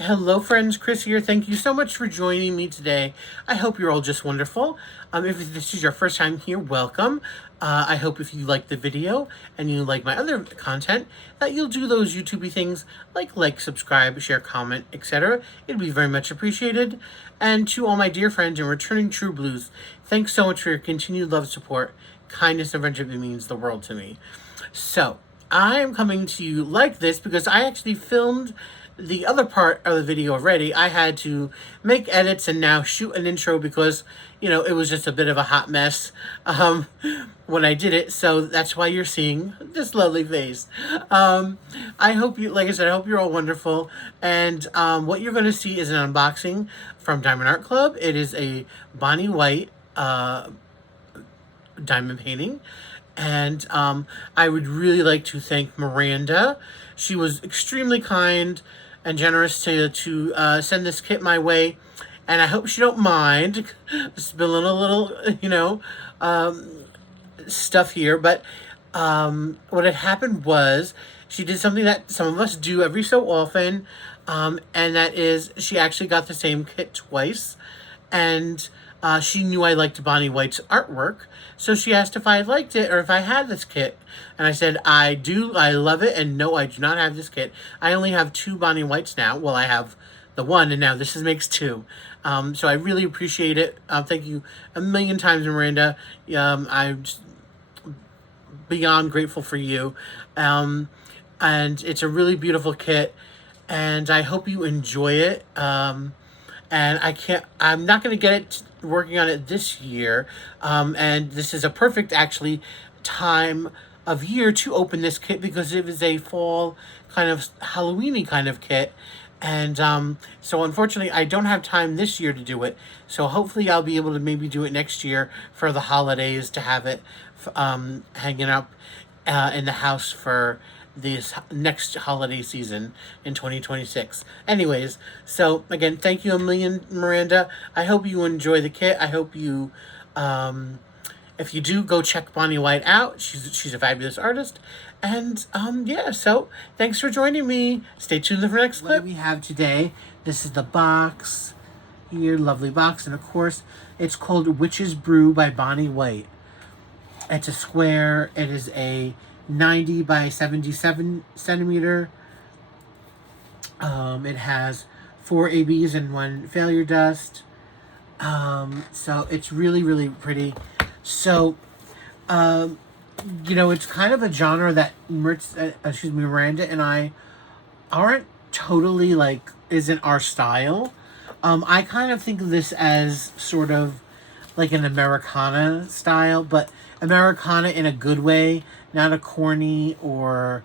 Hello friends, Chris here. Thank you so much for joining me today. I hope you're all just wonderful. If this is your first time here, welcome. I hope if you like the video and you like my other content, that you'll do those YouTubey things like, subscribe, share, comment, etc. It'd be very much appreciated. And to all my dear friends and returning True Blues, thanks so much for your continued love, support, kindness, and friendship. It means the world to me. So, I am coming to you like this because I actually filmed the other part of the video already. I had to make edits and now shoot an intro because, it was just a bit of a hot mess when I did it. So that's why you're seeing this lovely face. I hope you, like I said, I hope you're all wonderful. And what you're going to see is an unboxing from Diamond Art Club. It is a Bonnie White diamond painting. And I would really like to thank Miranda. She was extremely kind and generous to send this kit my way. And I hope she don't mind spilling a little, stuff here. But what had happened was she did something that some of us do every so often. And that is she actually got the same kit twice. And she knew I liked Bonnie White's artwork, so she asked if I liked it or if I had this kit. And I said, I do, I love it, and no, I do not have this kit. I only have 2 Bonnie Whites now. Well, I have the one, and now this makes 2. So I really appreciate it. Thank you a million times, Miranda. I'm just beyond grateful for you. And it's a really beautiful kit, and I hope you enjoy it. And I'm not going to get it working on it this year. And this is a perfect, actually, time of year to open this kit because it is a fall kind of Halloween-y kind of kit. And so unfortunately, I don't have time this year to do it. So hopefully I'll be able to maybe do it next year for the holidays to have it hanging up in the house for this next holiday season in 2026. Anyways, so again, thank you a million, Miranda. I hope you enjoy the kit. I hope you, if you do, go check Bonnie White out. She's a fabulous artist. And yeah, so thanks for joining me. Stay tuned for the next clip. What do we have today? This is the box here, lovely box, and of course, it's called Witch's Brew by Bonnie White. It's a square. It is a 90 by 77 centimeter. It has 4 ABs and 1 failure dust. So it's really, really pretty. So, it's kind of a genre that Miranda and I aren't totally isn't our style. I kind of think of this as sort of like an Americana style, but Americana in a good way, not a corny or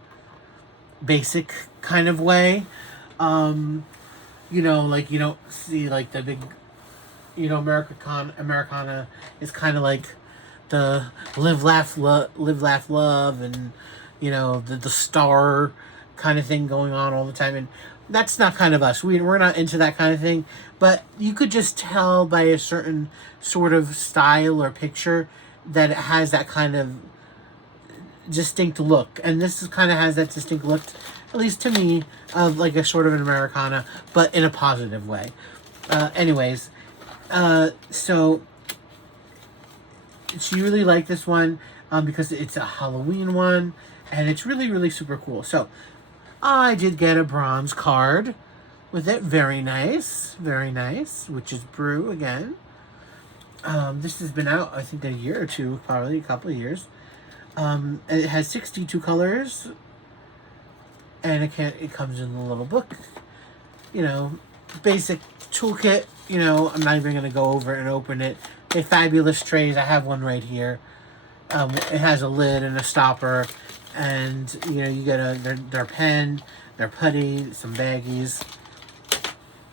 basic kind of way. You don't see the big, Americana is kind of like the live, laugh, love, and, the star kind of thing going on all the time. And that's not kind of us. We're not into that kind of thing. But you could just tell by a certain sort of style or picture that it has that kind of distinct look. And this kind of has that distinct look, at least to me, of like a sort of an Americana, but in a positive way. Anyways, so she really liked this one because it's a Halloween one, and it's really, really super cool. So I did get a bronze card with it. Very nice. Very nice. Which is Brew again. This has been out, I think, a year or two, probably a couple of years. It has 62 colors. And it comes in a little book. Basic toolkit. I'm not even going to go over and open it. A fabulous trays. I have one right here. It has a lid and a stopper. And, you get their pen, their putty, some baggies.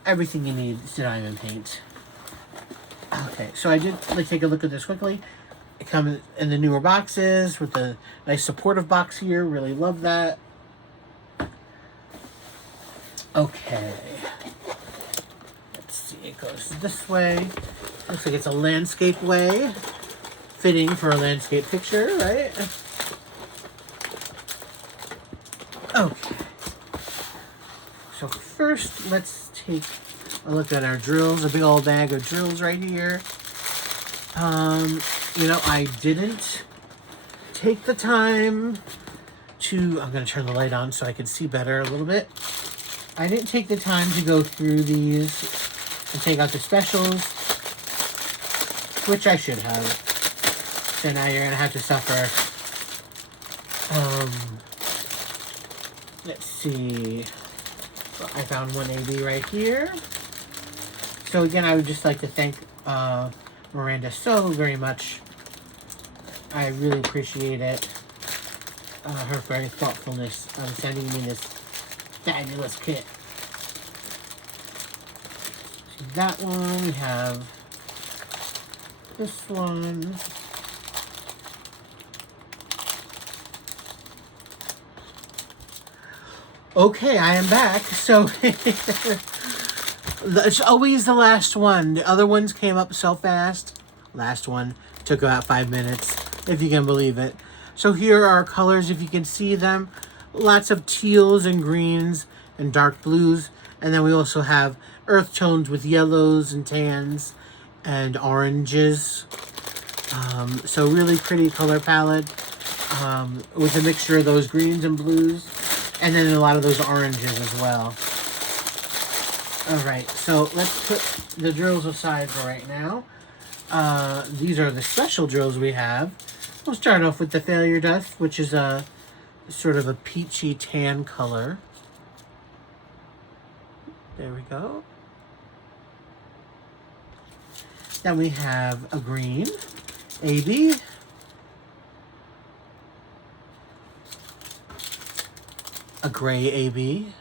Everything you need to diamond paint. Okay, so I did take a look at this quickly. It comes in the newer boxes with the nice supportive box here. Really love that. Okay. Let's see, it goes this way. Looks like it's a landscape way. Fitting for a landscape picture, right? Okay. So first, let's take a look at our drills. A big old bag of drills right here. You know, I didn't take the time to, I'm going to turn the light on so I can see better a little bit. I didn't take the time to go through these and take out the specials, which I should have. So now you're going to have to suffer. Let's see. Well, I found one AB right here. So again, I would just like to thank Miranda so very much. I really appreciate it. Her very thoughtfulness of sending me this fabulous kit. So that one, we have this one. Okay, I am back. So it's always the last one. The other ones came up so fast. Last one took about 5 minutes, if you can believe it. So here are our colors, if you can see them. Lots of teals and greens and dark blues. And then we also have earth tones with yellows and tans and oranges. So really pretty color palette with a mixture of those greens and blues. And then a lot of those oranges as well. All right, so let's put the drills aside for right now. These are the special drills we have. We'll start off with the Failure Dust, which is a sort of a peachy tan color. There we go. Then we have a green, AB. A gray AB.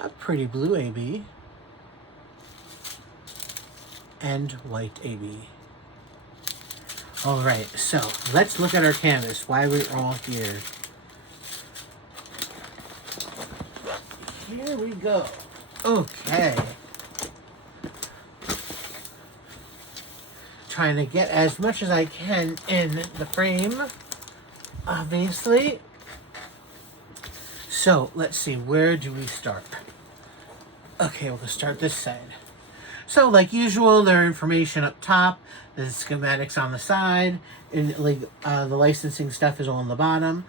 A pretty blue AB. And white AB. All right, so let's look at our canvas. Why we're all here. Here we go. Okay. Trying to get as much as I can in the frame, obviously. So let's see, where do we start? Okay, we'll start this side. So like usual, there are information up top, the schematics on the side, and like the licensing stuff is all on the bottom.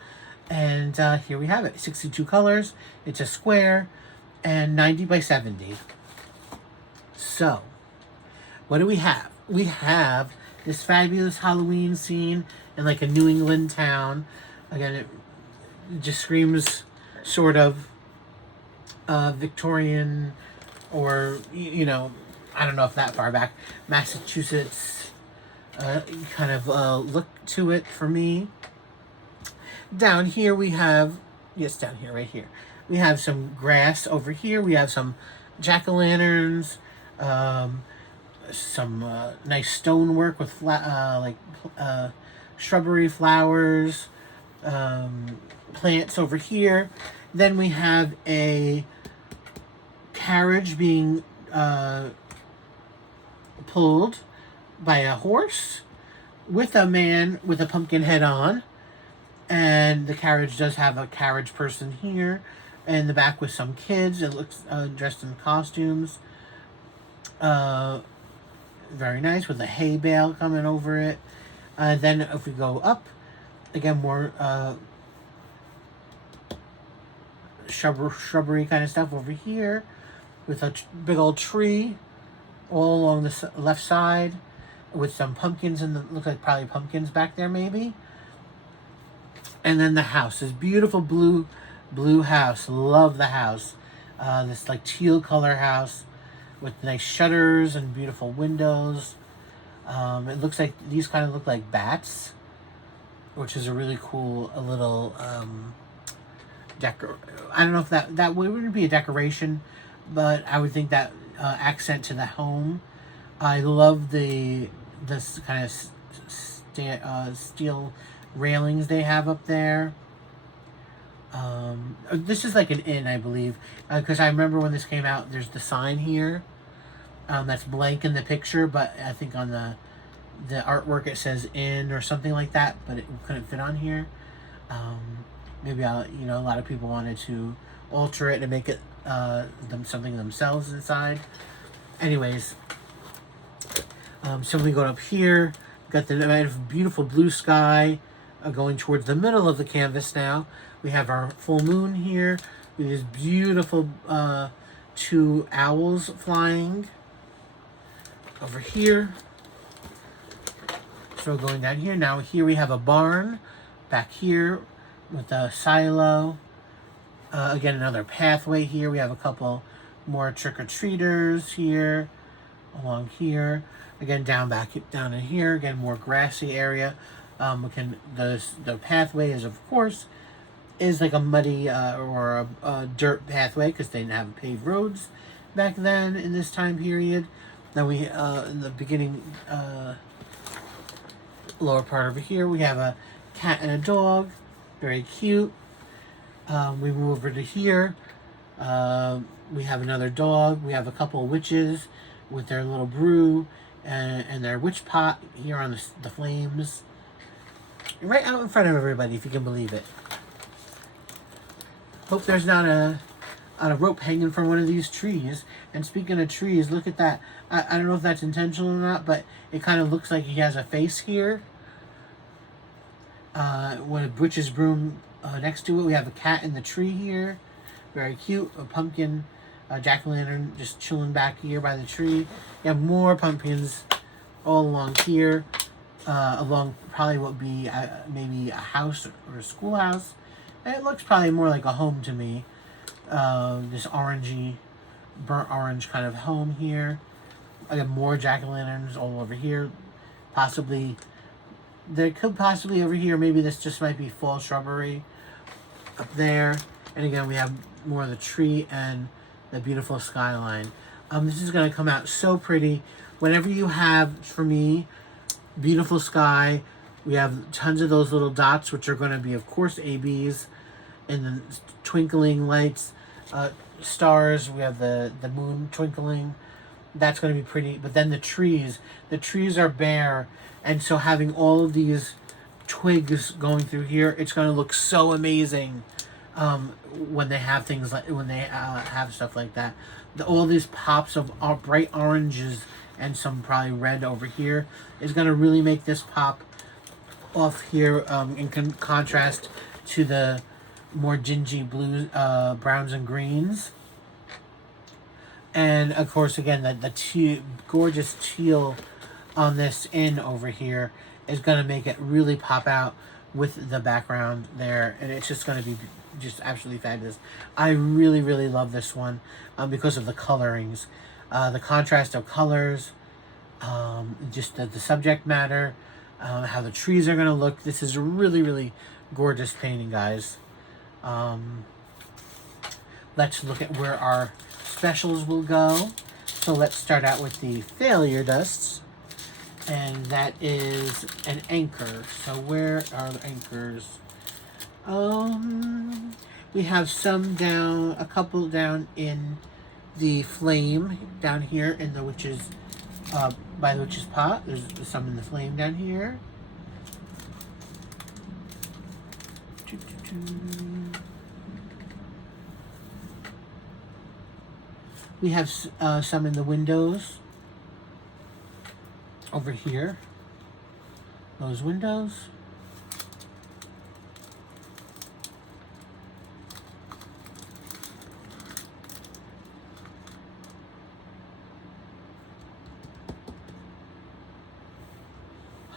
And here we have it, 62 colors. It's a square and 90 by 70. So what do we have? We have this fabulous Halloween scene in like a New England town. Again, it just screams sort of Victorian, or, you know, I don't know if that far back, Massachusetts kind of look to it for me. Down here we have, yes, down here, right here, we have some grass over here. We have some jack-o'-lanterns, some nice stonework with shrubbery, flowers, plants over here. Then we have a carriage being pulled by a horse with a man with a pumpkin head on. And the carriage does have a carriage person here in the back with some kids. It looks dressed in costumes. Very nice, with a hay bale coming over it. Then if we go up, again, more shrubbery kind of stuff over here, with a big old tree all along the left side, with some pumpkins in the, looks like probably pumpkins back there maybe. And then the house, this beautiful blue house. Love the house. This like teal color house with nice shutters and beautiful windows. It looks like these kind of look like bats, which is a really cool little I don't know if that wouldn't be a decoration, but I would think that accent to the home. I love this kind of steel railings they have up there. This is like an inn, I believe, because I remember when this came out, there's the sign here that's blank in the picture, but I think on the artwork it says inn or something like that, but it couldn't fit on here. maybe I'll, a lot of people wanted to alter it and make it something themselves inside. Anyways, so we go up here, got the beautiful blue sky going towards the middle of the canvas now. We have our full moon here with these beautiful 2 owls flying over here. So going down here, now here we have a barn back here with a silo. Again, another pathway here. We have a couple more trick-or-treaters here, along here. Again, down in here. Again, more grassy area. The pathway is, of course, is like a muddy or a dirt pathway because they didn't have paved roads back then in this time period. Then we in the beginning lower part over here we have a cat and a dog, very cute. We move over to here. We have another dog. We have a couple of witches with their little brew and their witch pot here on the flames. Right out in front of everybody, if you can believe it. Hope there's not a rope hanging from one of these trees. And speaking of trees, look at that. I don't know if that's intentional or not, but it kind of looks like he has a face here. With a witch's broom next to it. We have a cat in the tree here. Very cute. A pumpkin, jack-o'-lantern just chilling back here by the tree. You have more pumpkins all along here. Along probably what would be maybe a house or a schoolhouse. And it looks probably more like a home to me. This orangey, burnt orange kind of home here. I have more jack-o'-lanterns all over here. Possibly, there could possibly over here, maybe this just might be fall shrubbery up there. And again, we have more of the tree and the beautiful skyline. This is going to come out so pretty. Whenever you have, for me, beautiful sky, we have tons of those little dots, which are going to be, of course, ABs, and then twinkling lights, stars. We have the moon twinkling. That's going to be pretty. But then the trees are bare, and so having all of these twigs going through here, it's going to look so amazing when they have things like have stuff like that. All these pops of bright oranges and some probably red over here is going to really make this pop off here in contrast to the more gingy blues, browns and greens. And of course, again, the gorgeous teal on this inn over here is going to make it really pop out with the background there. And it's just going to be just absolutely fabulous. I really, really love this one because of the colorings. The contrast of colors, just the subject matter, how the trees are going to look. This is a really, really gorgeous painting, guys. Let's look at where our specials will go. So let's start out with the failure dusts. And that is an anchor. So where are the anchors? We have some down, a couple down in the flame down here in the witch's, by the witch's pot. There's some in the flame down here. We have some in the windows over here. Those windows.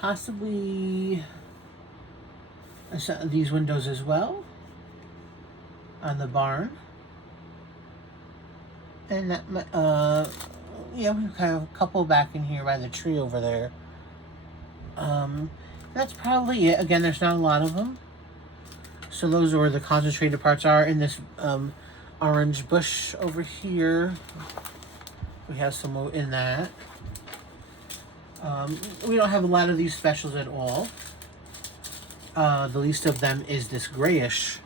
Possibly these windows as well on the barn. And that, yeah, we have a couple back in here by the tree over there. That's probably it. Again, there's not a lot of them. So those are where the concentrated parts are. In this orange bush over here, we have some in that. We don't have a lot of these specials at all. The least of them is this grayish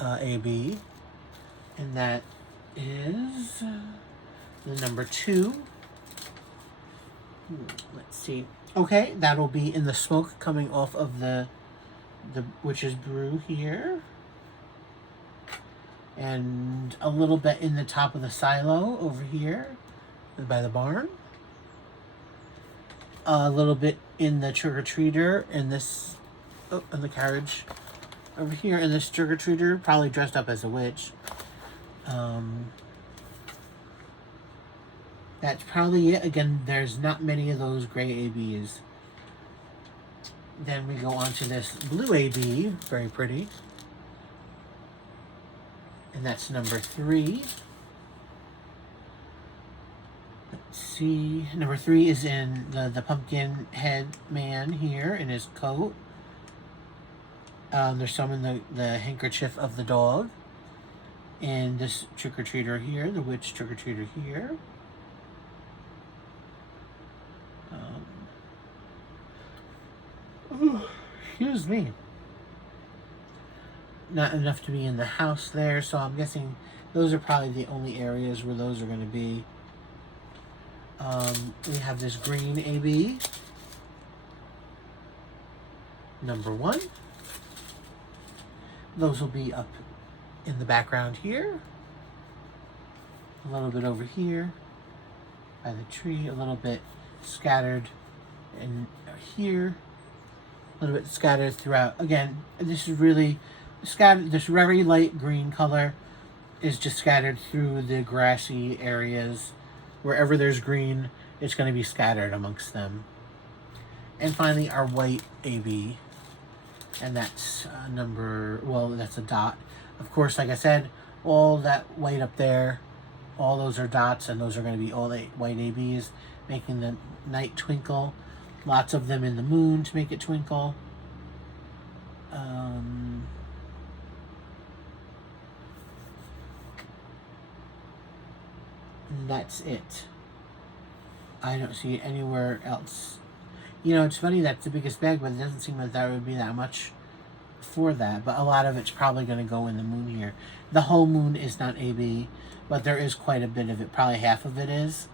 AB. And that is the number 2. Let's see. Okay, that'll be in the smoke coming off of the witch's brew here. and a little bit in the top of the silo over here by the barn. A little bit in the trick-or-treater in this, in the carriage over here in this trick-or-treater, probably dressed up as a witch. That's probably it. Again, there's not many of those gray ABs. Then we go on to this blue AB, very pretty. And that's number 3. Let's see. Number 3 is in the pumpkin head man here in his coat. There's some in the handkerchief of the dog. And this trick-or-treater here, the witch trick-or-treater here. Excuse me. Not enough to be in the house there, so I'm guessing those are probably the only areas where those are going to be. We have this green AB, number 1. Those will be up in the background here. A little bit over here by the tree, a little bit scattered in here, a little bit scattered throughout. Again, this is really scattered. This very light green color is just scattered through the grassy areas. Wherever there's green, it's going to be scattered amongst them. And finally, our white AB. And that's that's a dot. Of course, like I said, all that white up there, all those are dots, and those are going to be all white ABs, making the night twinkle. Lots of them in the moon to make it twinkle. And that's it. I don't see it anywhere else. You know, it's funny, that's the biggest bag, but it doesn't seem like that would be that much for that. But a lot of it's probably going to go in the moon here. The whole moon is not AB, but there is quite a bit of it. Probably half of it is.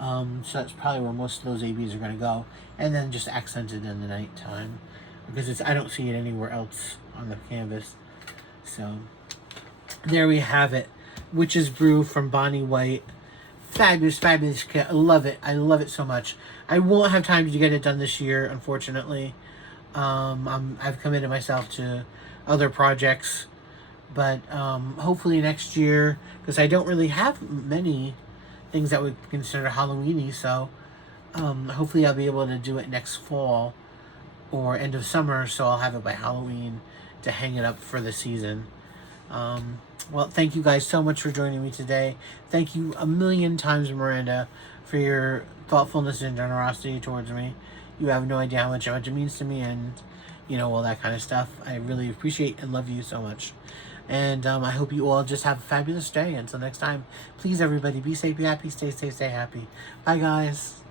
So that's probably where most of those ABs are going to go. And then just accented in the nighttime. Because I don't see it anywhere else on the canvas. So, there we have it. Witch's Brew from Bonnie White. Fabulous, fabulous kit. I love it. I love it so much. I won't have time to get it done this year, unfortunately. I've committed myself to other projects. But hopefully next year, because I don't really have many things that would consider Halloweeny, so hopefully I'll be able to do it next fall or end of summer, so I'll have it by Halloween to hang it up for the season. Well, thank you guys so much for joining me today. Thank you a million times, Miranda, for your thoughtfulness and generosity towards me. You have no idea how much it means to me, and you know, all that kind of stuff. I really appreciate and love you so much. And I hope you all just have a fabulous day. Until next time, please, everybody, be safe, be happy, stay safe, stay happy. Bye, guys.